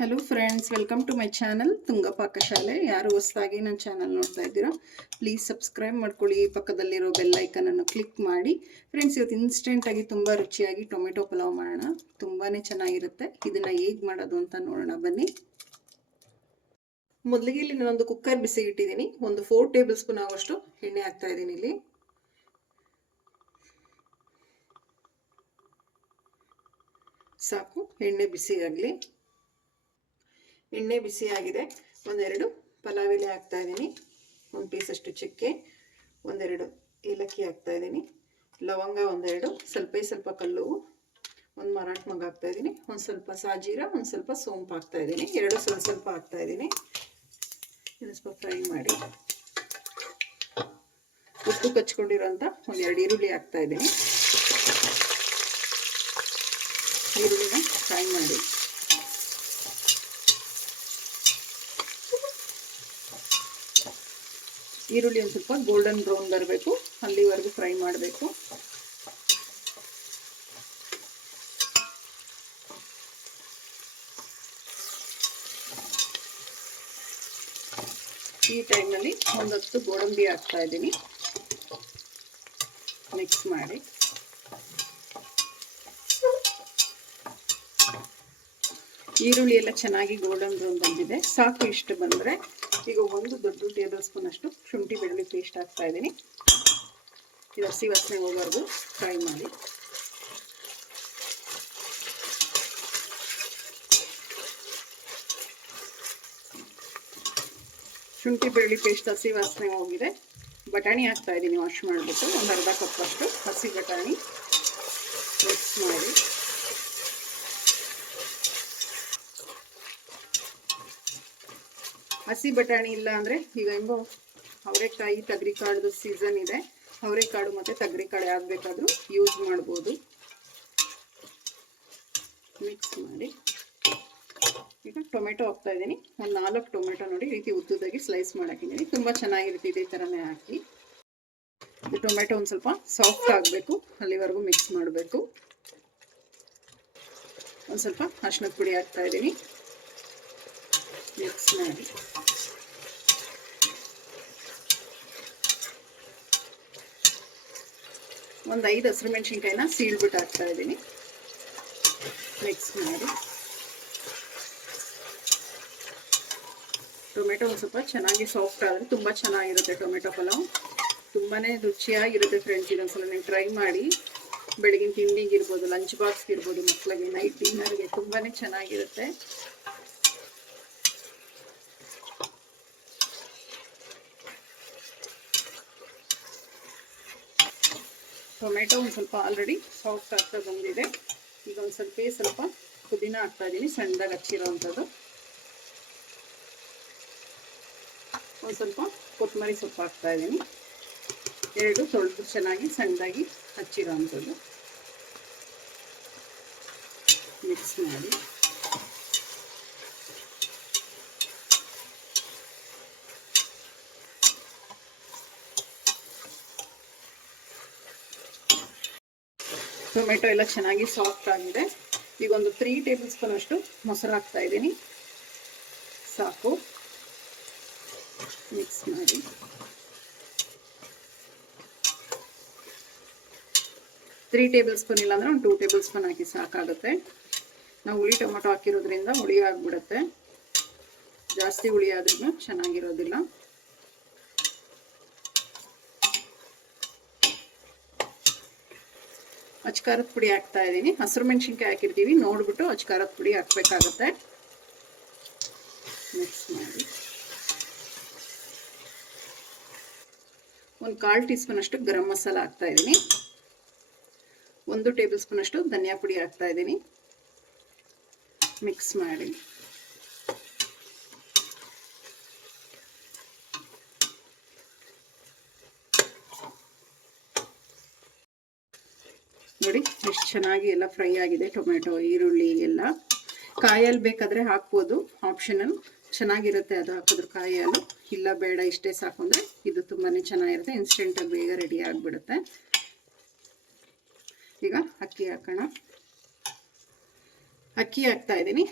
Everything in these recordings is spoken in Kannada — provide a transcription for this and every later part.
Hello friends, welcome to my channel Tunga Pakashale. ಯಾರು ಹೊಸದಾಗಿ ನನ್ನ ಚಾನಲ್ ನೋಡ್ತಾ ಇದ್ದೀರಾ ಪ್ಲೀಸ್ ಸಬ್ಸ್ಕ್ರೈಬ್ ಮಾಡ್ಕೊಳ್ಳಿ. ಪಕ್ಕದಲ್ಲಿರೋ ಬೆಲ್ ಐಕನನ್ನು ಕ್ಲಿಕ್ ಮಾಡಿ. ಫ್ರೆಂಡ್ಸ್, ಇವತ್ತು ಇನ್ಸ್ಟೆಂಟಾಗಿ ತುಂಬ ರುಚಿಯಾಗಿ ಟೊಮೆಟೊ ಪಲಾವ್ ಮಾಡೋಣ. ತುಂಬಾ ಚೆನ್ನಾಗಿರುತ್ತೆ. ಇದನ್ನು ಹೇಗೆ ಮಾಡೋದು ಅಂತ ನೋಡೋಣ ಬನ್ನಿ. ಮೊದಲಿಗೆ ಇಲ್ಲಿ ನಾನೊಂದು ಕುಕ್ಕರ್ ಬಿಸಿಗೆ ಇಟ್ಟಿದ್ದೀನಿ. ಒಂದು 4 ಟೇಬಲ್ ಸ್ಪೂನ್ ಆಗುವಷ್ಟು ಎಣ್ಣೆ ಹಾಕ್ತಾ ಇದ್ದೀನಿ. ಇಲ್ಲಿ ಸಾಕು, ಎಣ್ಣೆ ಬಿಸಿ ಆಗಲಿ. ಎಣ್ಣೆ ಬಿಸಿ ಆಗಿದೆ. ಒಂದೆರಡು ಪಲಾವ್ ಎಲೆ ಹಾಕ್ತಾ ಇದ್ದೀನಿ. ಒಂದು ಪೀಸಷ್ಟು ಚಕ್ಕೆ, ಒಂದೆರಡು ಏಲಕ್ಕಿ ಹಾಕ್ತಾ ಇದ್ದೀನಿ. ಲವಂಗ ಒಂದೆರಡು, ಸ್ವಲ್ಪ ಕಲ್ಲು, ಒಂದು ಮರಾಠ ಮೊಗ್ಗು ಹಾಕ್ತಾ ಇದ್ದೀನಿ. ಒಂದು ಸ್ವಲ್ಪ ಸಾಜೀರ, ಒಂದು ಸ್ವಲ್ಪ ಸೋಂಪು ಹಾಕ್ತಾ ಇದ್ದೀನಿ. ಎರಡು ಸ್ವಲ್ಪ ಹಾಕ್ತಾ ಇದ್ದೀನಿ. ಇದನ್ನು ಸ್ವಲ್ಪ ಫ್ರೈ ಮಾಡಿ. ಉಪ್ಪು ಕಚ್ಕೊಂಡಿರೋಂಥ ಒಂದೆರಡು ಈರುಳ್ಳಿ ಹಾಕ್ತಾ ಇದ್ದೀನಿ. ಈರುಳ್ಳಿನ ಫ್ರೈ ಮಾಡಿ. ಈರುಳ್ಳಿ ಒಂದು ಸ್ವಲ್ಪ ಗೋಲ್ಡನ್ ಬ್ರೌನ್ ಬರಬೇಕು, ಅಲ್ಲಿವರೆಗೂ ಫ್ರೈ ಮಾಡಬೇಕು. ಈ ಟೈಮ್ನಲ್ಲಿ ಒಂದಷ್ಟು ಗೋಡಂಬಿ ಹಾಕ್ತಾ ಇದ್ದೀನಿ. ಮಿಕ್ಸ್ ಮಾಡಿ. ಈರುಳ್ಳಿ ಎಲ್ಲ ಚೆನ್ನಾಗಿ ಗೋಲ್ಡನ್ ಬ್ರೌನ್ ಬಂದಿದೆ. ಸಾಕು, ಇಷ್ಟು ಬಂದರೆ ಈಗ ಒಂದು ದೊಡ್ಡ ಟೇಬಲ್ ಸ್ಪೂನ್ ಅಷ್ಟು ಶುಂಠಿ ಬೆಳ್ಳುಳ್ಳಿ ಪೇಸ್ಟ್ ಹಾಕ್ತಾ ಇದ್ದೀನಿ. ಇದು ಹಸಿ ವಾಸನೆ ಹೋಗೋವರೆಗೂ ಫ್ರೈ ಮಾಡಿ. ಶುಂಠಿ ಬೆಳ್ಳುಳ್ಳಿ ಪೇಸ್ಟ್ ಹಸಿ ವಾಸನೆ ಹೋಗಿದೆ. ಬಟಾಣಿ ಹಾಕ್ತಾ ಇದ್ದೀನಿ, ವಾಶ್ ಮಾಡಿಬಿಟ್ಟು. ಒಂದು ಅರ್ಧ ಕಪ್ಪಷ್ಟು ಹಸಿ ಬಟಾಣಿ ಮಿಕ್ಸ್ ಮಾಡಿ. ಹಸಿ ಬಟಾಣಿ ಇಲ್ಲ ಅಂದರೆ ಈಗ ಹೆಂಗೋ ಅವರೆಕಾಯಿ ತಗರಿಕಾಳ್ದು ಸೀಸನ್ ಇದೆ. ಅವರೆಕಾಳು ಮತ್ತು ತಗರಿಕಾಳು ಯಾವ್ದು ಬೇಕಾದರೂ ಯೂಸ್ ಮಾಡ್ಬೋದು. ಮಿಕ್ಸ್ ಮಾಡಿ. ಈಗ ಟೊಮೆಟೊ ಹಾಕ್ತಾ ಇದ್ದೀನಿ. ಒಂದು 4 ಟೊಮೆಟೊ ನೋಡಿ ಈ ರೀತಿ ಉದ್ದುದಾಗಿ ಸ್ಲೈಸ್ ಮಾಡಾಕಿದ್ದೀನಿ. ತುಂಬ ಚೆನ್ನಾಗಿರುತ್ತೆ ಇದೇ ಥರನೇ ಹಾಕಿ. ಇದು ಟೊಮೆಟೊ ಒಂದು ಸ್ವಲ್ಪ ಸಾಫ್ಟ್ ಆಗಬೇಕು, ಅಲ್ಲಿವರೆಗೂ ಮಿಕ್ಸ್ ಮಾಡಬೇಕು. ಒಂದು ಸ್ವಲ್ಪ ಅರಿಶಿಣದ ಪುಡಿ ಹಾಕ್ತಾ ಇದ್ದೀನಿ. ಮಿಕ್ಸ್ ಮಾಡಿ. ಒಂದು 5 ಹಸಿರು ಮೆಣಸಿನ್ಕಾಯಿನ ಸೀಳ್ಬಿಟ್ಟು ಹಾಕ್ತಾ ಇದ್ದೀನಿ. ಮಿಕ್ಸ್ ಮಾಡಿ. ಟೊಮೆಟೊ ಒಂದು ಸ್ವಲ್ಪ ಚೆನ್ನಾಗಿ ಸಾಫ್ಟ್ ಆದರೆ ತುಂಬ ಚೆನ್ನಾಗಿರುತ್ತೆ ಟೊಮೆಟೊ ಪಲಾವ್. ತುಂಬಾ ರುಚಿಯಾಗಿರುತ್ತೆ ಫ್ರೆಂಡ್ಸ್. ಇದೊಂದ್ಸಲ ನೀವು ಟ್ರೈ ಮಾಡಿ. ಬೆಳಗಿನ ತಿಂಡಿಗೆ ಇರ್ಬೋದು, ಲಂಚ್ ಬಾಕ್ಸ್ಗೆ ಇರ್ಬೋದು, ಮಕ್ಕಳಿಗೆ ನೈಟ್ ಡಿನ್ನರ್ಗೆ ತುಂಬಾ ಚೆನ್ನಾಗಿರುತ್ತೆ. ಟೊಮೆಟೊ ಒಂದು ಸ್ವಲ್ಪ ಆಲ್ರೆಡಿ ಸಾಫ್ಟ್ ಆಗ್ತಾ ಬಂದಿದೆ. ಈಗ ಒಂದು ಸ್ವಲ್ಪ ಪುದೀನ ಹಾಕ್ತಾ ಇದ್ದೀನಿ, ಸಣ್ಣದಾಗಿ ಹಚ್ಚಿರೋವಂಥದ್ದು. ಒಂದು ಸ್ವಲ್ಪ ಕೊತ್ತಂಬರಿ ಸೊಪ್ಪು ಹಾಕ್ತಾ ಇದ್ದೀನಿ. 2 ತೊಳೆದು ಚೆನ್ನಾಗಿ ಸಣ್ಣದಾಗಿ ಹಚ್ಚಿರೋವಂಥದ್ದು. ಮಿಕ್ಸ್ ಮಾಡಿ. ಟೊಮೆಟೊ ಎಲ್ಲ ಚೆನ್ನಾಗಿ ಸಾಫ್ಟ್ ಆಗಿದೆ. ಈಗ ಒಂದು 3 ಟೇಬಲ್ ಸ್ಪೂನ್ ಅಷ್ಟು ಮೊಸರು ಹಾಕ್ತಾ ಇದ್ದೀನಿ. ಸಾಕು, ಮಿಕ್ಸ್ ಮಾಡಿ. ತ್ರೀ ಟೇಬಲ್ ಸ್ಪೂನ್ ಇಲ್ಲ ಅಂದರೆ ಒಂದು 2 ಟೇಬಲ್ ಸ್ಪೂನ್ ಹಾಕಿ ಸಾಕಾಗುತ್ತೆ. ನಾವು ಹುಳಿ ಟೊಮೆಟೊ ಹಾಕಿರೋದ್ರಿಂದ ಹುಳಿ ಆಗಿಬಿಡುತ್ತೆ. ಜಾಸ್ತಿ ಹುಳಿ ಆದ್ರೂ ಚೆನ್ನಾಗಿರೋದಿಲ್ಲ. ಅಚ್ಕಾರದ ಪುಡಿ ಹಾಕ್ತಾ ಇದ್ದೀನಿ. ಹಸಿರು ಮೆಣಸಿನ್ಕಾಯಿ ಹಾಕಿರ್ತೀವಿ, ನೋಡ್ಬಿಟ್ಟು ಅಚ್ಕಾರದ ಪುಡಿ ಹಾಕಬೇಕಾಗುತ್ತೆ. ಮಿಕ್ಸ್ ಮಾಡಿ. ಒಂದು 1/4 ಟೀ ಸ್ಪೂನ್ ಅಷ್ಟು ಗರಂ ಮಸಾಲ ಹಾಕ್ತಾ ಇದ್ದೀನಿ. 1 ಟೇಬಲ್ ಸ್ಪೂನ್ ಅಷ್ಟು ಧನಿಯಾ ಪುಡಿ ಹಾಕ್ತಾ ಇದ್ದೀನಿ. ಮಿಕ್ಸ್ ಮಾಡಿ. ನೋಡಿ ಎಷ್ಟು ಚೆನ್ನಾಗಿ ಎಲ್ಲ ಫ್ರೈ ಆಗಿದೆ. ಟೊಮೆಟೊ, ಈರುಳ್ಳಿ ಎಲ್ಲ ಕಾಯಲ್ಲಿ ಬೇಕಾದರೆ ಹಾಕ್ಬೋದು, ಆಪ್ಷನಲ್. ಚೆನ್ನಾಗಿರುತ್ತೆ ಅದು ಹಾಕಿದ್ರೆ ಕಾಯಲ್ಲಿ. ಇಲ್ಲ ಬೇಡ ಇಷ್ಟೇ ಸಾಕು ಅಂದರೆ ಇದು ತುಂಬಾ ಚೆನ್ನಾಗಿರುತ್ತೆ. ಇನ್ಸ್ಟೆಂಟಾಗಿ ಬೇಗ ರೆಡಿ ಆಗಿಬಿಡುತ್ತೆ. ಈಗ ಅಕ್ಕಿ ಹಾಕೋಣ. ಅಕ್ಕಿ ಹಾಕ್ತಾ ಇದ್ದೀನಿ.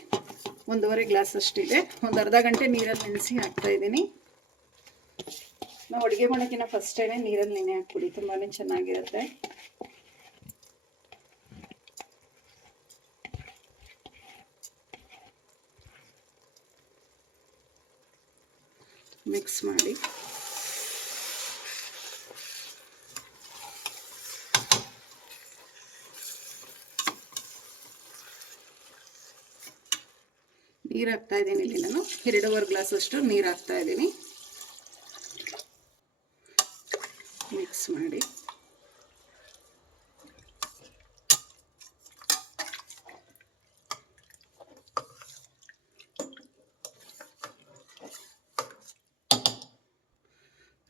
1.5 ಗ್ಲಾಸ್ ಅಷ್ಟಿದೆ. ಒಂದು ಅರ್ಧ ಗಂಟೆ ನೀರಲ್ಲಿ ನೆನೆಸಿ ಹಾಕ್ತಾಯಿದ್ದೀನಿ. ನಾವು ಅಡುಗೆ ಮಾಡೋಕ್ಕಿಂತ ಫಸ್ಟ್ ಟೈಮೇ ನೀರಲ್ಲಿ ನೆನೆ ಹಾಕ್ಬಿಡಿ, ತುಂಬಾ ಚೆನ್ನಾಗಿರುತ್ತೆ. ಮಿಕ್ಸ್ ಮಾಡಿ ನೀರು ಹಾಕ್ತಾಯಿದ್ದೀನಿ. ಇಲ್ಲಿ ನಾನು 2.5 ಗ್ಲಾಸ್ ಅಷ್ಟು ನೀರು ಹಾಕ್ತಾಯಿದ್ದೀನಿ. ಮಿಕ್ಸ್ ಮಾಡಿ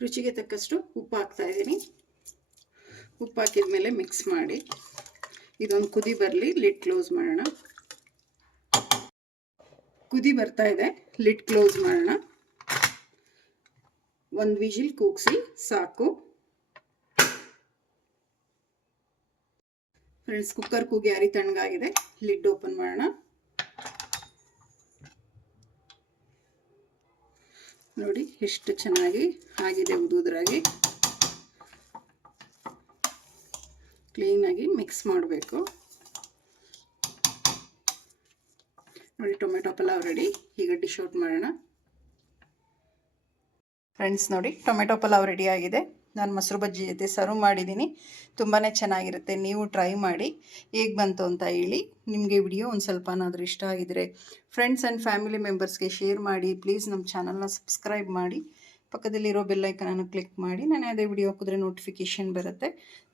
ರುಚಿಗೆ ತಕ್ಕಷ್ಟು ಉಪ್ಪು ಹಾಕ್ತಾಯಿದ್ದೀನಿ. ಉಪ್ಪು ಹಾಕಿದ ಮೇಲೆ ಮಿಕ್ಸ್ ಮಾಡಿ ಇದೊಂದು ಕುದಿ ಬರಲಿ. ಲಿಡ್ ಕ್ಲೋಸ್ ಮಾಡೋಣ. ಕುದಿ ಬರ್ತಾ ಇದೆ, ಲಿಡ್ ಕ್ಲೋಸ್ ಮಾಡೋಣ. 1 ವಿಜಿಲ್ ಕೂಗಿಸಿ ಸಾಕು ಫ್ರೆಂಡ್ಸ್. ಕುಕ್ಕರ್ ಕೂಗಿ ಆರಿ ತಣ್ಣಗಾಗಿದೆ. ಲಿಡ್ ಓಪನ್ ಮಾಡೋಣ. ನೋಡಿ ಎಷ್ಟು ಚೆನ್ನಾಗಿ ಆಗಿದೆ. ಉದುರಾಗಿ ಕ್ಲೀನಾಗಿ ಮಿಕ್ಸ್ ಮಾಡಬೇಕು. ನೋಡಿ ಟೊಮೆಟೊ ಪಲಾವ್ ರೆಡಿ. ಈಗ ಡಿಶ್ ಔಟ್ ಮಾಡೋಣ. ಫ್ರೆಂಡ್ಸ್ ನೋಡಿ ಟೊಮೆಟೊ ಪಲಾವ್ ರೆಡಿ ಆಗಿದೆ. ನಾನು ಮೊಸರು ಬಜ್ಜಿ ಜೊತೆ ಸರ್ವ್ ಮಾಡಿದ್ದೀನಿ. ತುಂಬಾ ಚೆನ್ನಾಗಿರುತ್ತೆ. ನೀವು ಟ್ರೈ ಮಾಡಿ ಹೇಗೆ ಬಂತು ಅಂತ ಹೇಳಿ. ನಿಮಗೆ ವಿಡಿಯೋ ಒಂದು ಸ್ವಲ್ಪನಾದರೂ ಇಷ್ಟ ಆಗಿದರೆ ಫ್ರೆಂಡ್ಸ್ ಆ್ಯಂಡ್ ಫ್ಯಾಮಿಲಿ ಮೆಂಬರ್ಸ್ಗೆ ಶೇರ್ ಮಾಡಿ. ಪ್ಲೀಸ್ ನಮ್ಮ ಚಾನಲ್ನ ಸಬ್ಸ್ಕ್ರೈಬ್ ಮಾಡಿ. ಪಕ್ಕದಲ್ಲಿರೋ ಬೆಲ್ಲೈಕನನ್ನು ಕ್ಲಿಕ್ ಮಾಡಿ. ನಾನು ಯಾವುದೇ ವಿಡಿಯೋ ಹಾಕಿದ್ರೆ ನೋಟಿಫಿಕೇಷನ್ ಬರುತ್ತೆ.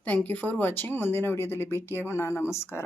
Thank you for watching. ಮುಂದಿನ ವಿಡಿಯೋದಲ್ಲಿ ಭೇಟಿಯಾಗೋಣ. ನಮಸ್ಕಾರ.